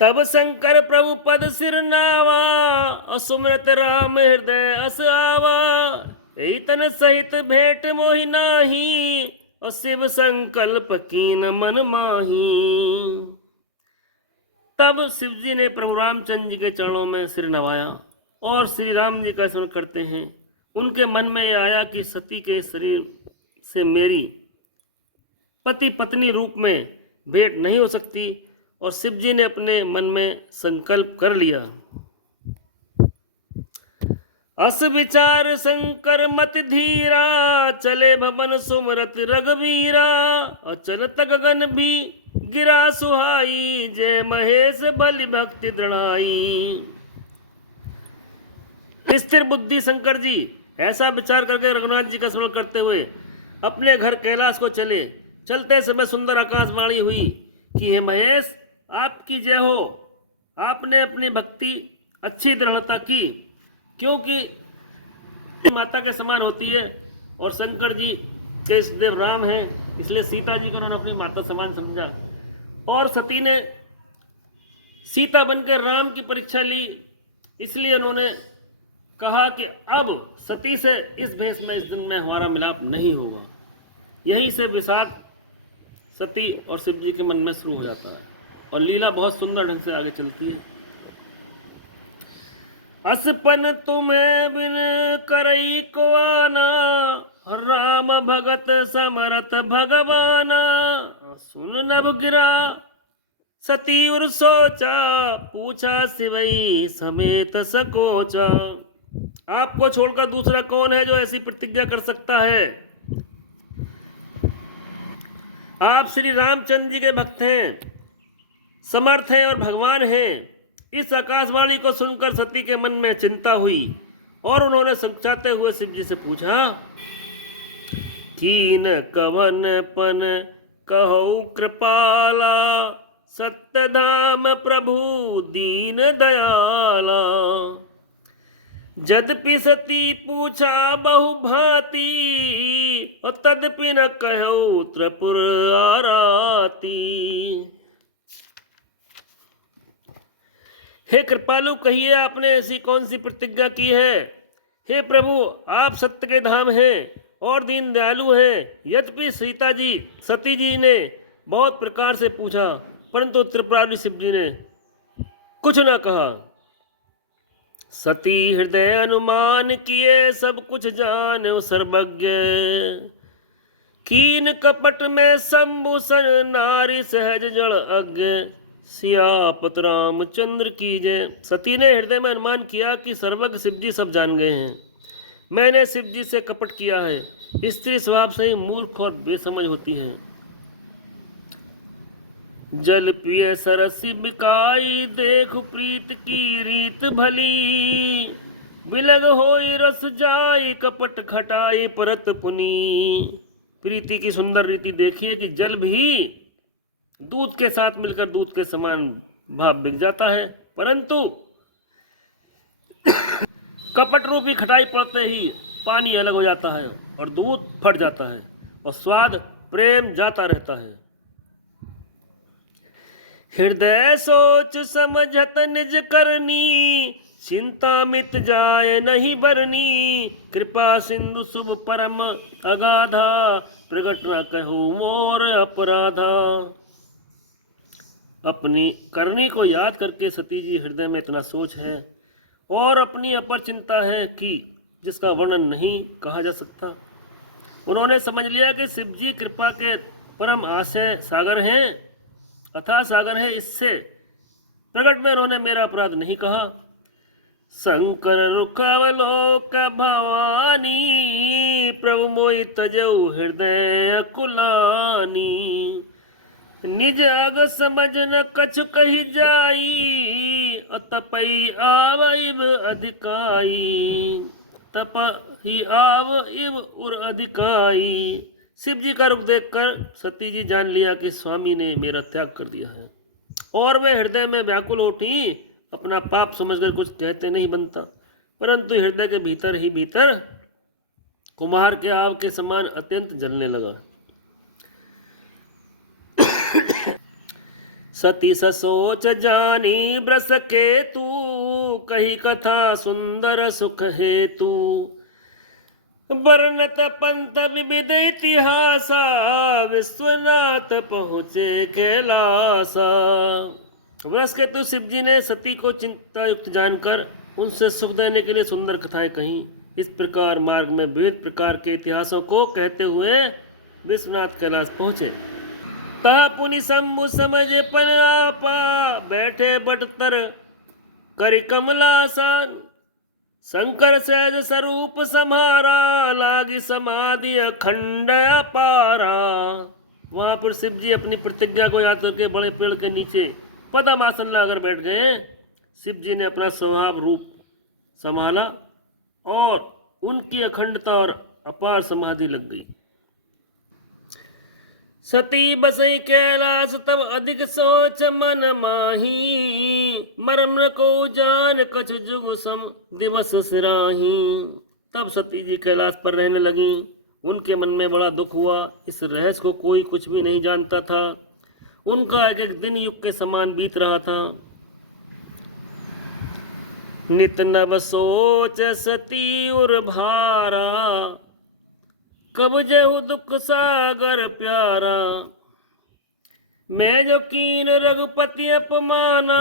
तब शंकर प्रभु पद सिर नावा, और सुमरत राम हृदय अस आवा। एहि तन सहित भेंट मोहि नाही, और शिव संकल्प कीन मन माही। तब शिव जी ने प्रभु रामचंद्र जी के चरणों में सिर नवाया और श्री राम जी का स्मरण करते हैं। उनके मन में यह आया कि सती के शरीर से मेरी पति पत्नी रूप में भेंट नहीं हो सकती, और शिव जी ने अपने मन में संकल्प कर लिया। अस विचार शंकर मत धीरा, चले भवन सुमरत रघुवीरा। और चलत गगन भी गिरा सुहाई, जय महेश बलि भक्ति दृढ़ाई। स्थिर बुद्धि शंकर जी ऐसा विचार करके रघुनाथ जी का स्मरण करते हुए अपने घर कैलाश को चले। चलते समय सुंदर आकाशवाणी हुई कि हे महेश, आपकी जय हो। आपने अपनी भक्ति अच्छी दृढ़ता की, क्योंकि माता के समान होती है, और शंकर जी के देव राम हैं, इसलिए सीता जी को उन्होंने अपनी माता समान समझा। और सती ने सीता बनकर राम की परीक्षा ली, इसलिए उन्होंने कहा कि अब सती से इस भेष में इस दिन में हमारा मिलाप नहीं होगा। यहीं से विषाद सती और शिव जी के मन में शुरू हो जाता है, और लीला बहुत सुंदर ढंग से आगे चलती है। असपन तुम्हें बिन करई को आना, राम भगत समरथ भगवाना। सुन नभ गिरा सती उर सोचा, पूछा शिवई समेत सकोचा। आपको छोड़कर दूसरा कौन है जो ऐसी प्रतिज्ञा कर सकता है? आप श्री रामचंद्र जी के भक्त हैं, समर्थ हैं और भगवान हैं। इस आकाशवाणी को सुनकर सती के मन में चिंता हुई, और उन्होंने समझाते हुए शिव जी से पूछा, कीन कवन पन कहो कृपाला, सत्य धाम प्रभु दीन दयाला। यद्यपि सती पूछा बहु भांति, और तदपि न कहो त्रिपुर आराती। हे कृपालु, कहिए आपने ऐसी कौन सी प्रतिज्ञा की है? हे प्रभु, आप सत्य के धाम हैं और दीन दयालु हैं। यद्यपि सीता जी सती जी ने बहुत प्रकार से पूछा, परंतु त्रिपुरारी शिव जी ने कुछ न कहा। सती हृदय अनुमान किए, सब कुछ जान सर्वज्ञ। कीन कपट में शंभु सन, नारी सहज जड़ अज्ञ। सियापत रामचंद्र की जय। सती ने हृदय में अनुमान किया कि सर्वज्ञ शिव जी सब जान गए हैं। मैंने शिव जी से कपट किया है। स्त्री स्वभाव से ही मूर्ख और बेसमझ होती है। जल पिय सरसी बिकाई, देख प्रीत की रीत भली। बिलग होई रस जाई, कपट खटाई परत पुनी। प्रीति की सुंदर रीति देखिए कि जल भी दूध के साथ मिलकर दूध के समान भाव बिक जाता है, परंतु कपट रूपी खटाई पड़ते ही पानी अलग हो जाता है और दूध फट जाता है, और स्वाद प्रेम जाता रहता है। हृदय सोच समझत निज करनी, चिंता मिट जाए नहीं बरनी। कृपा सिंधु शुभ परम अगाधा, प्रगट न कहूँ मोर अपराधा। अपनी करनी को याद करके सती जी हृदय में इतना सोच है और अपनी अपर चिंता है कि जिसका वर्णन नहीं कहा जा सकता। उन्होंने समझ लिया कि शिव जी कृपा के परम आशय सागर हैं, अथाह सागर है। इससे प्रकट में उन्होंने मेरा अपराध नहीं कहा। शंकर रुकावलोक भवानी, प्रभु मोहि तजऊ हृदय कुलानी। निज अग समझ न कछु कही जाई, तपई आव इव अधिकाई। तपहि आव इव उर अधिकाई। शिव जी का रुख देखकर सती जी जान लिया कि स्वामी ने मेरा त्याग कर दिया है, और वे हृदय में व्याकुल उठी। अपना पाप समझकर कुछ कहते नहीं बनता, परंतु हृदय के भीतर ही भीतर कुम्हार के आग के समान अत्यंत जलने लगा। सती ससोच जानी ब्रस के तू, कही कथा सुंदर सुख हेतु। वर्णत पंथ विविध इतिहासा, विश्वनाथ पहुँचे कैलासा। वृष के तु शिव जी ने सती को चिंता युक्त जानकर उनसे सुख देने के लिए सुंदर कथाएं कहीं। इस प्रकार मार्ग में विविध प्रकार के इतिहासों को कहते हुए विश्वनाथ कैलाश पहुँचे। ता पुनि शंभु समझ पन आपा, बैठे बटतर करि कमलासन। शंकर सहज स्वरूप समारा, लागी समाधि अखंड अपारा। वहां पर शिव जी अपनी प्रतिज्ञा को याद करके बड़े पेड़ के नीचे पद्मासन लगाकर बैठ गए। शिव जी ने अपना स्वभाव रूप संभाला और उनकी अखंडता और अपार समाधि लग गई। सती बसई कैलाश तब अधिक सोच मन माही, मर्म को जान कछु जुग सम दिवस सिराही। तब सती जी कैलाश पर रहने लगी। उनके मन में बड़ा दुख हुआ। इस रहस्य को कोई कुछ भी नहीं जानता था। उनका एक एक दिन युग के समान बीत रहा था। नित नव सोच सती उर भारा, कब जहु दुख सागर प्यारा। मैं जो कीन रघुपति अपमाना,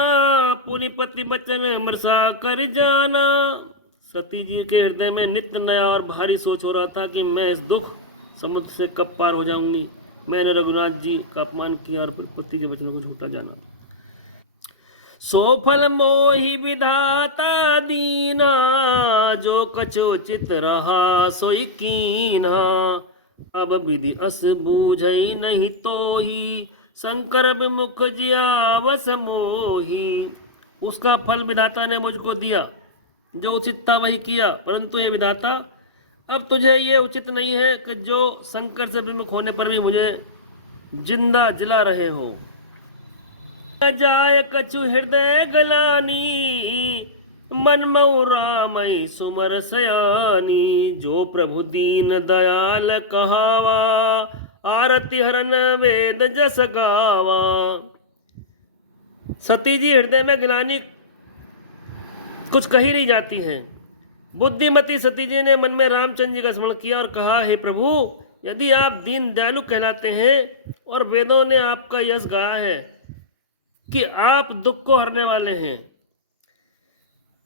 पुनिपति बचन मरसा कर जाना। सती जी के हृदय में नित्य नया और भारी सोच हो रहा था कि मैं इस दुख समुद्र से कब पार हो जाऊंगी। मैंने रघुनाथ जी का अपमान किया और पति के वचनों को झूठा जाना। सो फल मोहि विधाता दीना, जो कछु चित रहा सोई कीना। अब विधि अस बूझई नहीं तो ही, शंकर विमुख जियावस मोही। उसका फल विधाता ने मुझको दिया, जो उचित था वही किया। परंतु ये विधाता, अब तुझे ये उचित नहीं है कि जो शंकर से विमुख होने पर भी मुझे जिंदा जिला रहे हो। जाय कछु हृदय गलानी, मन मऊ रामई सुमर सयानी। जो प्रभु दीन दयाल कहावा, आरती हरन वेद जस गावा। सती जी हृदय में गिलानी कुछ कही नहीं जाती है। बुद्धिमती सती जी ने मन में रामचंद्र जी का स्मरण किया और कहा, हे प्रभु, यदि आप दीन दयालु कहलाते हैं और वेदों ने आपका यश गाया है कि आप दुख को हरने वाले हैं,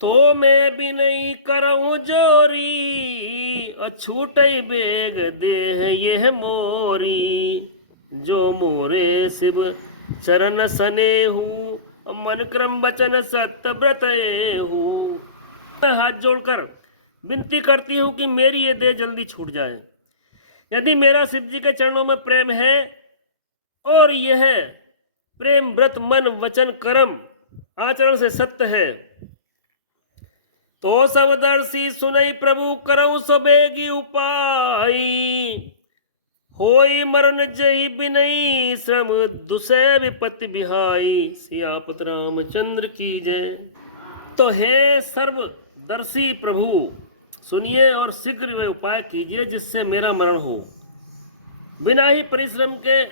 तो मैं भी नहीं करऊं जोरी, अछूट बेग देह यह मोरी। जो मोरे शिव चरण सनेहू, मन क्रम वचन सत्य व्रत हूँ। मैं हाथ जोड़कर विनती करती हूँ कि मेरी ये देह जल्दी छूट जाए। यदि मेरा शिव जी के चरणों में प्रेम है और यह प्रेम व्रत मन वचन कर्म आचरण से सत्य है, तो सबदर्शी सुनई प्रभु करऊ सबेगी उपाय। होई मरण जही बिनई, श्रम दुसै विपत्ति बिहाई। सियापत रामचंद्र की जय। तो हे सर्वदर्शी प्रभु, सुनिए और शीघ्र वे उपाय कीजिए जिससे मेरा मरण हो, बिना ही परिश्रम के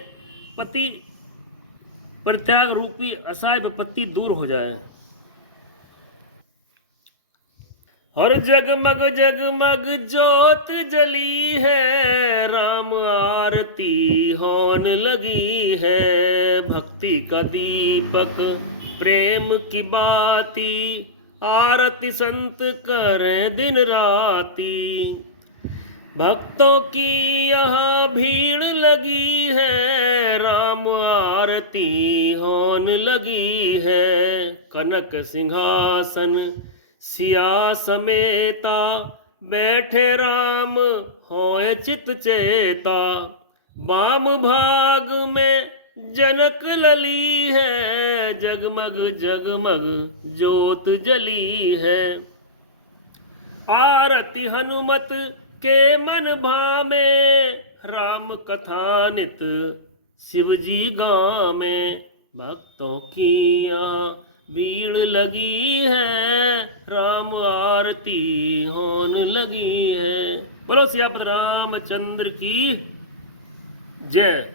पति परित्याग रूपी असहाय विपत्ति दूर हो जाए। और जगमग जगमग ज्योत जली है, राम आरती होने लगी है। भक्ति का दीपक प्रेम की बाती, आरती संत करें दिन राती। भक्तों की यहाँ भीड़ लगी है, राम आरती होने लगी है। कनक सिंहासन सिया समेता, बैठे राम होए चित चेता। वाम भाग में जनक लली है, जगमग जगमग ज्योत जली है। आरती हनुमत के मन भामे, राम कथा नित शिव जी गामे। भक्तों की यहाँ भीड़ लगी है, राम आरती होने लगी है। बोलो सियापत रामचंद्र की जय।